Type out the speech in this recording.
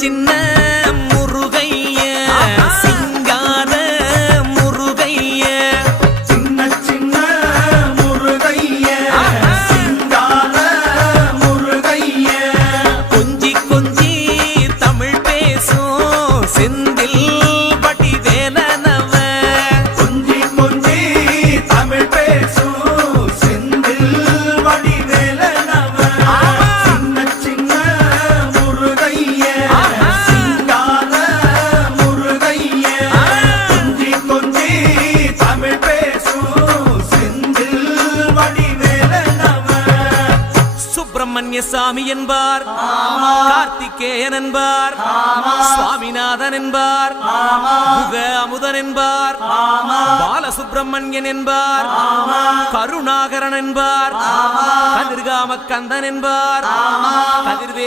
சின்ன முருகைய சிங்கார முருகைய சின்ன சின்ன முருகைய சிங்கார முருகைய கொஞ்சி கொஞ்சி தமிழ் பேசும் செந்தில் வடிவேலனவ கொஞ்சி கொஞ்சி தமிழ் பேசும் செந்தில் வடிவேலனவ சின்ன சின்ன முருகைய சிங்கார முருகைய கொஞ்சி கொஞ்சி தமிழ் பேசும் செந்தில் வடிவேலனவ சுப்பிரமணிய சாமி என்பார், கார்த்திகேயன் என்பார், சுவாமிநாதன் என்பார், முக அமுதன் என்பார், பாலசுப்பிரமணியன் என்பார், கருணாகரன் என்பார், கதிர்காம கந்தன் என்பார், கதிர்வே